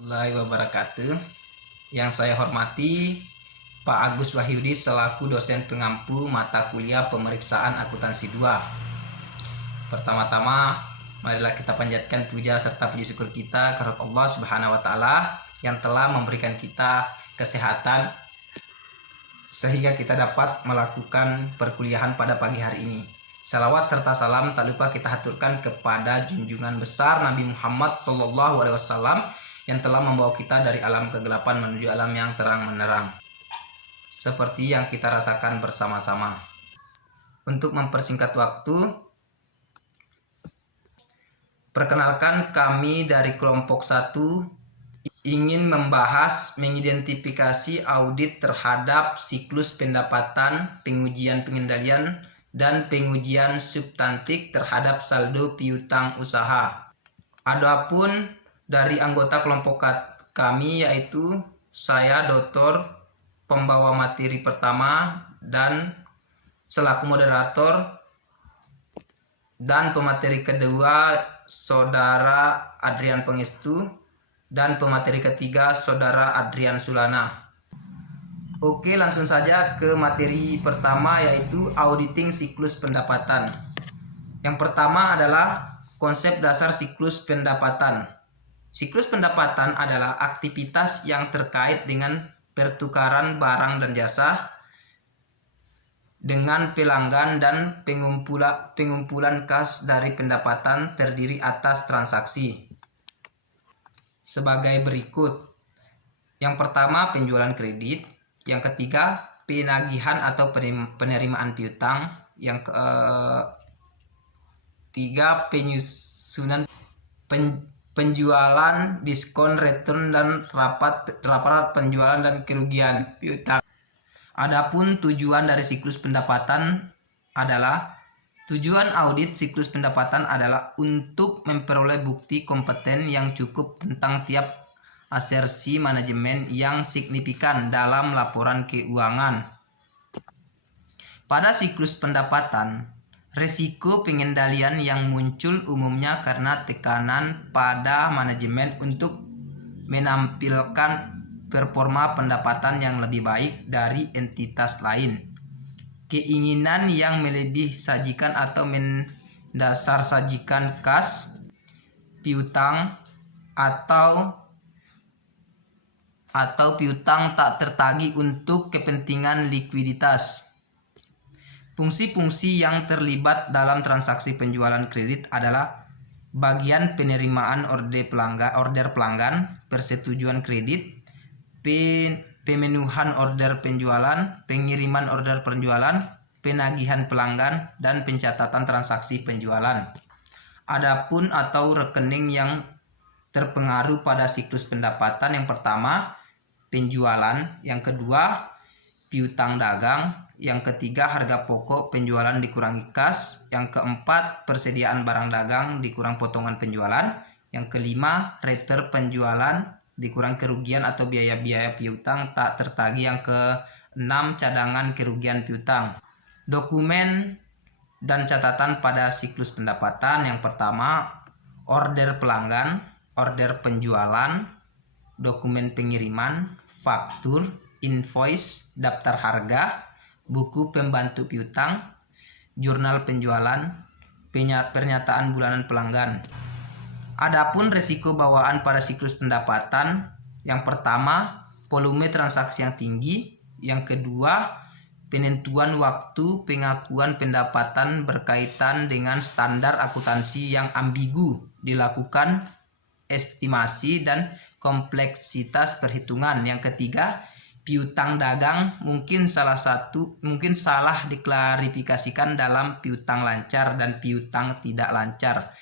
Warahmatullahi wabarakatuh. Yang saya hormati Pak Agus Wahyudi selaku dosen pengampu mata kuliah pemeriksaan akuntansi 2. Pertama-tama marilah kita panjatkan puja serta puji syukur kita kepada Allah Subhanahu wa taala yang telah memberikan kita kesehatan sehingga kita dapat melakukan perkuliahan pada pagi hari ini. Salawat serta salam tak lupa kita haturkan kepada junjungan besar Nabi Muhammad SAW yang telah membawa kita dari alam kegelapan menuju alam yang terang menerang, seperti yang kita rasakan bersama-sama. Untuk mempersingkat waktu, perkenalkan kami dari kelompok 1 ingin membahas mengidentifikasi audit terhadap siklus pendapatan, pengujian pengendalian, dan pengujian substantif terhadap saldo piutang usaha. Adapun dari anggota kelompok kami yaitu saya Dr. pembawa materi pertama dan selaku moderator, dan pemateri kedua Saudara Adrian Pengestu, dan pemateri ketiga Saudara Adrian Sulana. Oke, langsung saja ke materi pertama yaitu auditing siklus pendapatan. Yang pertama adalah konsep dasar siklus pendapatan. Siklus pendapatan adalah aktivitas yang terkait dengan pertukaran barang dan jasa dengan pelanggan dan pengumpulan kas dari pendapatan terdiri atas transaksi sebagai berikut. Yang pertama, penjualan kredit. Yang ketiga, penagihan atau penerimaan piutang. Yang ketiga, penyusunan penjualan, diskon, return, dan rapat penjualan dan kerugian piutang. Adapun tujuan dari siklus pendapatan adalah tujuan audit siklus pendapatan adalah untuk memperoleh bukti kompeten yang cukup tentang tiap asersi manajemen yang signifikan dalam laporan keuangan. Pada siklus pendapatan, resiko pengendalian yang muncul umumnya karena tekanan pada manajemen untuk menampilkan performa pendapatan yang lebih baik dari entitas lain. Keinginan yang melebih sajikan atau mendasar sajikan kas, piutang, atau piutang tak tertagih untuk kepentingan likuiditas. Fungsi-fungsi yang terlibat dalam transaksi penjualan kredit adalah bagian penerimaan order pelanggan, persetujuan kredit, pemenuhan order penjualan, pengiriman order penjualan, penagihan pelanggan, dan pencatatan transaksi penjualan. Adapun atau rekening yang terpengaruh pada siklus pendapatan, yang pertama penjualan, yang kedua piutang dagang, yang ketiga harga pokok penjualan dikurangi kas, yang keempat persediaan barang dagang dikurang potongan penjualan, yang kelima return penjualan dikurang kerugian atau biaya-biaya piutang tak tertagih, yang keenam cadangan kerugian piutang. Dokumen dan catatan pada siklus pendapatan, yang pertama order pelanggan, order penjualan, dokumen pengiriman, faktur, invoice, daftar harga, buku pembantu piutang, jurnal penjualan, pernyataan bulanan pelanggan. Adapun resiko bawaan pada siklus pendapatan, yang pertama volume transaksi yang tinggi, yang kedua penentuan waktu pengakuan pendapatan berkaitan dengan standar akuntansi yang ambigu, dilakukan estimasi dan kompleksitas perhitungan. Yang ketiga, piutang dagang mungkin salah diklarifikasikan dalam piutang lancar dan piutang tidak lancar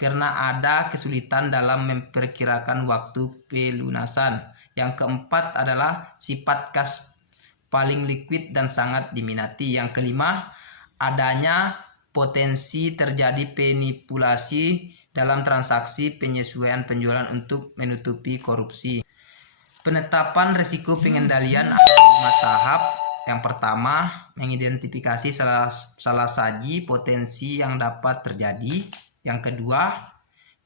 karena ada kesulitan dalam memperkirakan waktu pelunasan. Yang keempat adalah sifat kas paling liquid dan sangat diminati. Yang kelima, adanya potensi terjadi manipulasi dalam transaksi penyesuaian penjualan untuk menutupi korupsi. Penetapan risiko pengendalian ada 5 tahap. Yang pertama, mengidentifikasi salah saji potensi yang dapat terjadi. Yang kedua,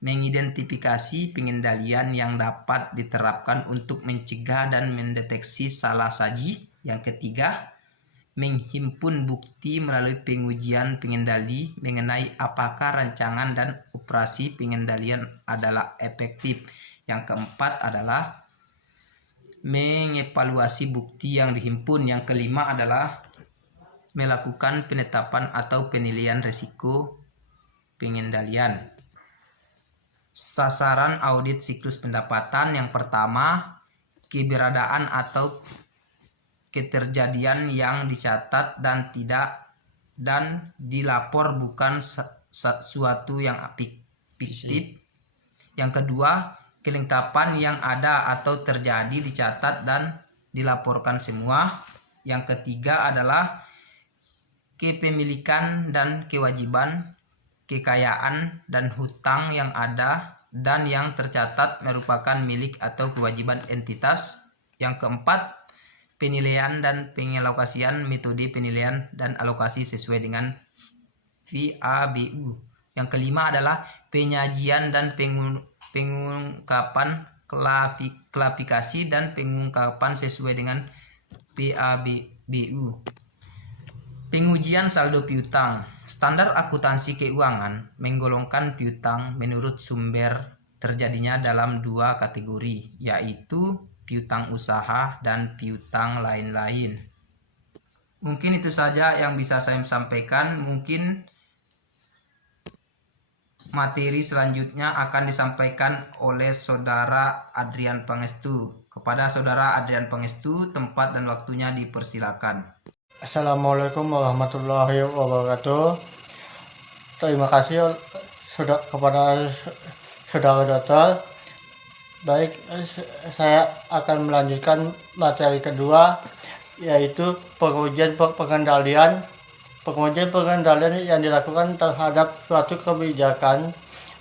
mengidentifikasi pengendalian yang dapat diterapkan untuk mencegah dan mendeteksi salah saji. Yang ketiga, menghimpun bukti melalui pengujian pengendali mengenai apakah rancangan dan operasi pengendalian adalah efektif. Yang keempat adalah mengevaluasi bukti yang dihimpun. Yang kelima adalah melakukan penetapan atau penilaian risiko pengendalian. Sasaran audit siklus pendapatan yang pertama, keberadaan atau keterjadian yang dicatat dan dilapor bukan sesuatu yang fiktif. Yang kedua, kelengkapan yang ada atau terjadi dicatat dan dilaporkan semua. Yang ketiga adalah kepemilikan dan kewajiban, kekayaan dan hutang yang ada dan yang tercatat merupakan milik atau kewajiban entitas. Yang keempat, penilaian dan pengalokasian, metode penilaian dan alokasi sesuai dengan VABU. Yang kelima adalah penyajian dan pengungkapan klarifikasi dan pengungkapan sesuai dengan PABU. Pengujian saldo piutang. Standar akuntansi keuangan menggolongkan piutang menurut sumber terjadinya dalam dua kategori, yaitu piutang usaha dan piutang lain-lain. Mungkin itu saja yang bisa saya sampaikan. Mungkin materi selanjutnya akan disampaikan oleh Saudara Adrian Pangestu. Kepada Saudara Adrian Pangestu, tempat dan waktunya dipersilakan. Assalamualaikum warahmatullahi wabarakatuh. Terima kasih kepada saudara dokter. Baik, saya akan melanjutkan materi kedua, yaitu pengujian pengendalian. Pengujian pengendalian yang dilakukan terhadap suatu kebijakan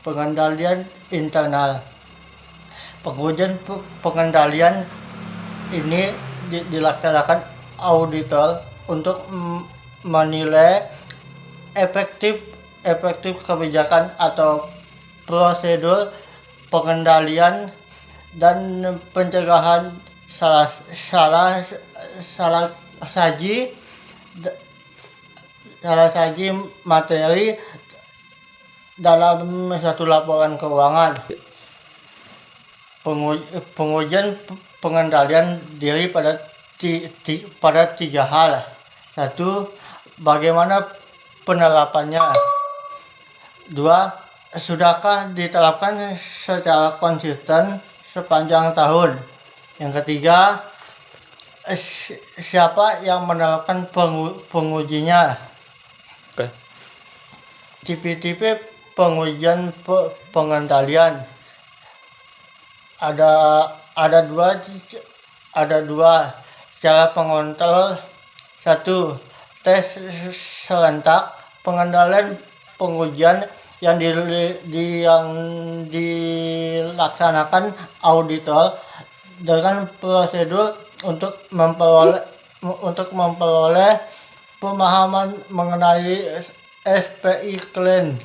pengendalian internal. Pengujian pengendalian ini dilaksanakan auditor untuk menilai efektif kebijakan atau prosedur pengendalian dan pencegahan salah saji materi dalam satu laporan keuangan. Pengujian pengendalian diri pada tiga hal. Satu, bagaimana penerapannya. Dua, sudahkah diterapkan secara konsisten sepanjang tahun. Yang ketiga, siapa yang menerapkan pengujinya. Tipe-tipe pengujian pengendalian ada dua cara pengontrol. Satu, tes serentak. Pengendalian pengujian yang dilaksanakan auditor dengan prosedur untuk memperoleh pemahaman mengenai SPI klien.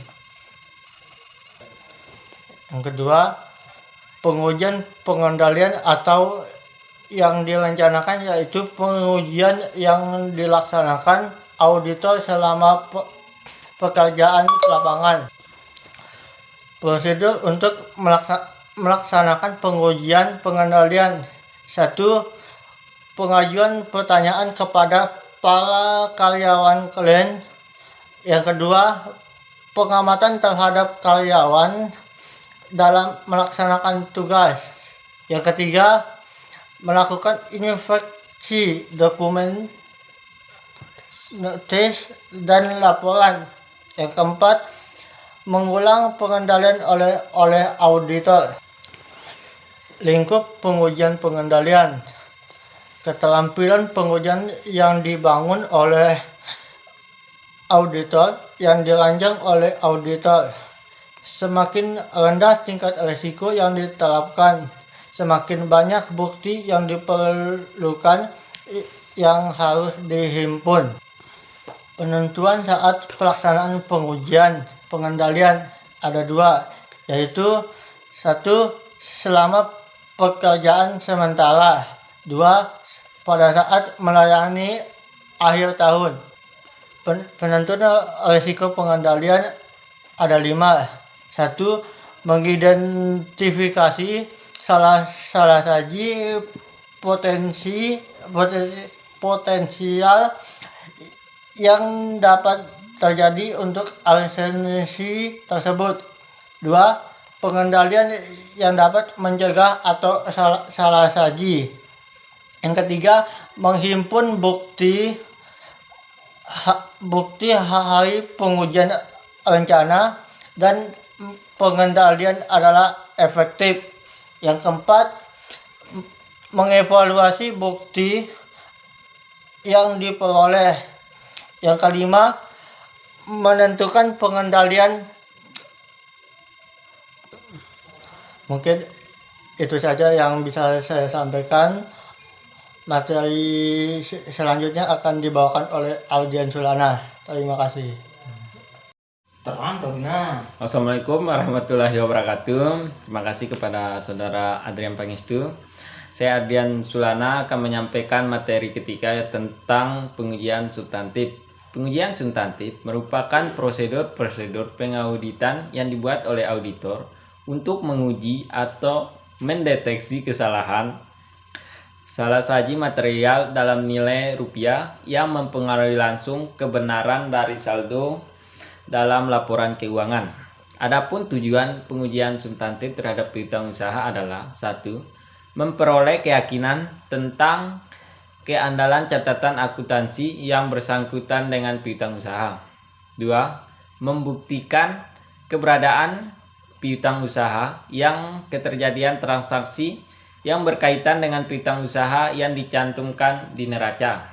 Yang kedua, pengujian pengendalian atau yang direncanakan yaitu pengujian yang dilaksanakan auditor selama pekerjaan lapangan. Prosedur untuk melaksanakan pengujian pengendalian. 1. Pengajuan pertanyaan kepada para karyawan klien. Yang kedua, pengamatan terhadap karyawan dalam melaksanakan tugas. Yang ketiga, melakukan inspeksi dokumen, notis, dan laporan. Yang keempat, mengulang pengendalian oleh auditor. Lingkup pengujian pengendalian. Keterampilan pengujian yang dibangun oleh auditor, yang dirancang oleh auditor. Semakin rendah tingkat risiko yang diterapkan, semakin banyak bukti yang diperlukan yang harus dihimpun. Penentuan saat pelaksanaan pengujian pengendalian ada dua, yaitu 1. Selama pekerjaan sementara. 2. Pada saat melayani akhir tahun. Penentuan risiko pengendalian ada 5. 1. Mengidentifikasi salah saji potensial yang dapat terjadi untuk alienasi tersebut. 2. Pengendalian yang dapat mencegah atau salah saji. Yang ketiga, menghimpun bukti hari pengujian rencana dan pengendalian adalah efektif. Yang keempat, mengevaluasi bukti yang diperoleh. Yang kelima, menentukan pengendalian. Mungkin itu saja yang bisa saya sampaikan. Materi selanjutnya akan dibawakan oleh Audian Sulana. Terima kasih. Assalamualaikum warahmatullahi wabarakatuh. Terima kasih kepada Saudara Adrian Pangestu. Saya Adrian Sulana akan menyampaikan materi ketiga tentang pengujian substantif. Pengujian substantif merupakan prosedur pengauditan yang dibuat oleh auditor untuk menguji atau mendeteksi kesalahan salah saji material dalam nilai rupiah yang mempengaruhi langsung kebenaran dari saldo dalam laporan keuangan. Adapun tujuan pengujian substantif terhadap piutang usaha adalah 1. Memperoleh keyakinan tentang keandalan catatan akuntansi yang bersangkutan dengan piutang usaha. 2. Membuktikan keberadaan piutang usaha yang keterjadian transaksi yang berkaitan dengan piutang usaha yang dicantumkan di neraca.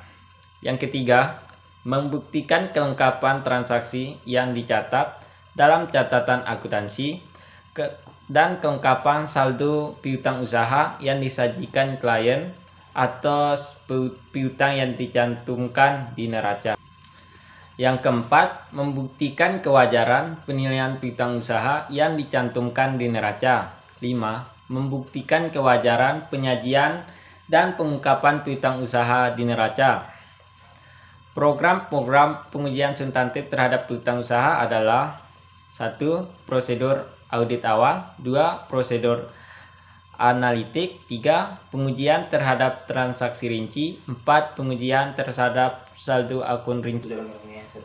Yang ketiga, membuktikan kelengkapan transaksi yang dicatat dalam catatan akuntansi dan kelengkapan saldo piutang usaha yang disajikan klien atau piutang yang dicantumkan di neraca. Yang keempat, membuktikan kewajaran penilaian piutang usaha yang dicantumkan di neraca. 5. Membuktikan kewajaran penyajian dan pengungkapan piutang usaha di neraca. Program-program pengujian substantif terhadap piutang usaha adalah 1. Prosedur audit awal. 2. Prosedur analitik. 3. Pengujian terhadap transaksi rinci. 4. Pengujian terhadap saldo akun rinci.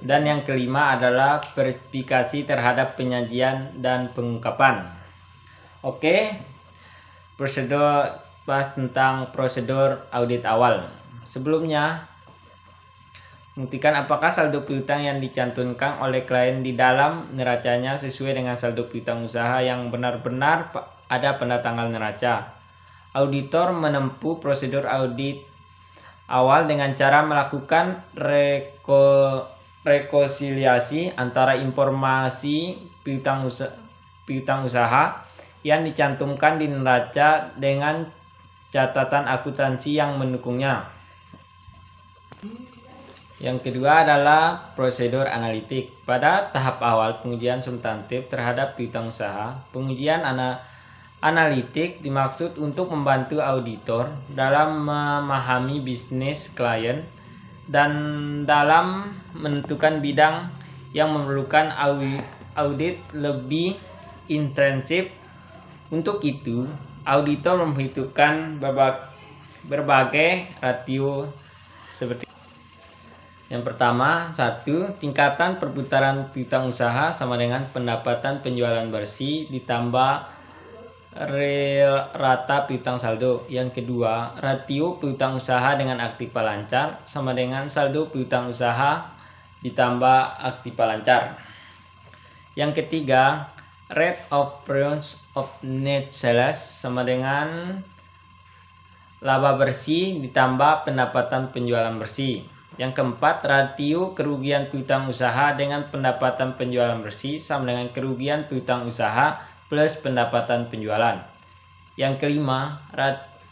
Dan yang kelima adalah verifikasi terhadap penyajian dan pengungkapan. Oke, prosedur tentang prosedur audit awal. Sebelumnya, buktikan apakah saldo piutang yang dicantumkan oleh klien di dalam neracanya sesuai dengan saldo piutang usaha yang benar-benar ada pada tanggal neraca. Auditor menempuh prosedur audit awal dengan cara melakukan rekonsiliasi antara informasi piutang usaha yang dicantumkan di neraca dengan catatan akuntansi yang mendukungnya. Yang kedua adalah prosedur analitik. Pada tahap awal pengujian substantif terhadap piutang usaha, pengujian analitik dimaksud untuk membantu auditor dalam memahami bisnis klien dan dalam menentukan bidang yang memerlukan audit lebih intensif. Untuk itu, auditor memperhitungkan berbagai rasio seperti yang pertama, 1. Tingkatan perputaran piutang usaha sama dengan pendapatan penjualan bersih ditambah rata piutang saldo. Yang kedua, rasio piutang usaha dengan aktiva lancar sama dengan saldo piutang usaha ditambah aktiva lancar. Yang ketiga, rate of returns of net sales sama dengan laba bersih ditambah pendapatan penjualan bersih. Yang keempat, rasio kerugian piutang usaha dengan pendapatan penjualan bersih sama dengan kerugian piutang usaha plus pendapatan penjualan. Yang kelima,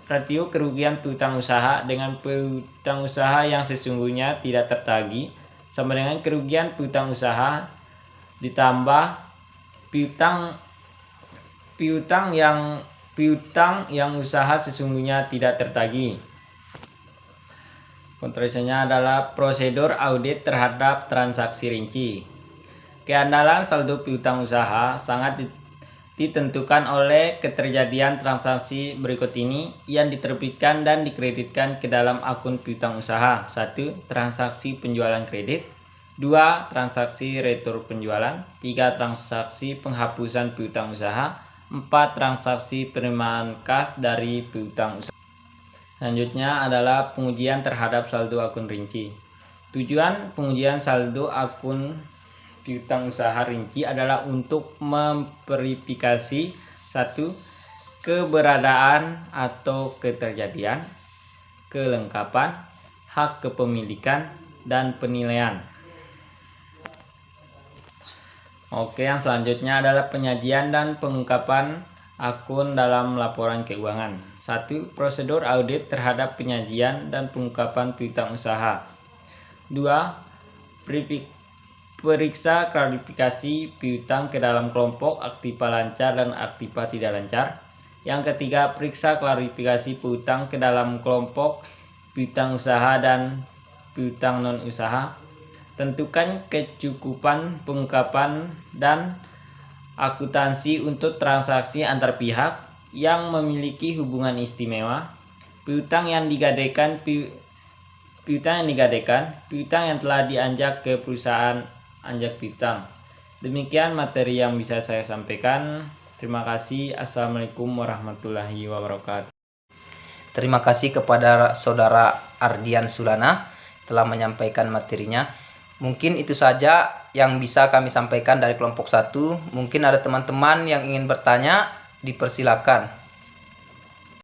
rasio kerugian piutang usaha dengan piutang usaha yang sesungguhnya tidak tertagih sama dengan kerugian piutang usaha ditambah piutang piutang yang usaha sesungguhnya tidak tertagih. Kontrasinya adalah prosedur audit terhadap transaksi rinci. Keandalan saldo piutang usaha sangat ditentukan oleh keterjadian transaksi berikut ini yang diterbitkan dan dikreditkan ke dalam akun piutang usaha. 1. Transaksi penjualan kredit. 2. Transaksi retur penjualan. 3. Transaksi penghapusan piutang usaha. 4. Transaksi penerimaan kas dari piutang usaha. Selanjutnya adalah pengujian terhadap saldo akun rinci. Tujuan pengujian saldo akun piutang usaha rinci adalah untuk memverifikasi 1. Keberadaan atau keterjadian, kelengkapan, hak kepemilikan, dan penilaian. Oke, yang selanjutnya adalah penyajian dan pengungkapan akun dalam laporan keuangan. 1. Prosedur audit terhadap penyajian dan pengungkapan piutang usaha. 2. Periksa klarifikasi piutang ke dalam kelompok aktiva lancar dan aktiva tidak lancar. Yang ketiga, periksa klarifikasi piutang ke dalam kelompok piutang usaha dan piutang non usaha. Tentukan kecukupan pengungkapan dan akuntansi untuk transaksi antar pihak yang memiliki hubungan istimewa, piutang yang digadaikan, piutang yang telah dianjak ke perusahaan anjak piutang. Demikian materi yang bisa saya sampaikan. Terima kasih. Assalamualaikum warahmatullahi wabarakatuh. Terima kasih kepada Saudara Ardian Sulana telah menyampaikan materinya. Mungkin itu saja yang bisa kami sampaikan dari kelompok 1. Mungkin ada teman-teman yang ingin bertanya, dipersilakan.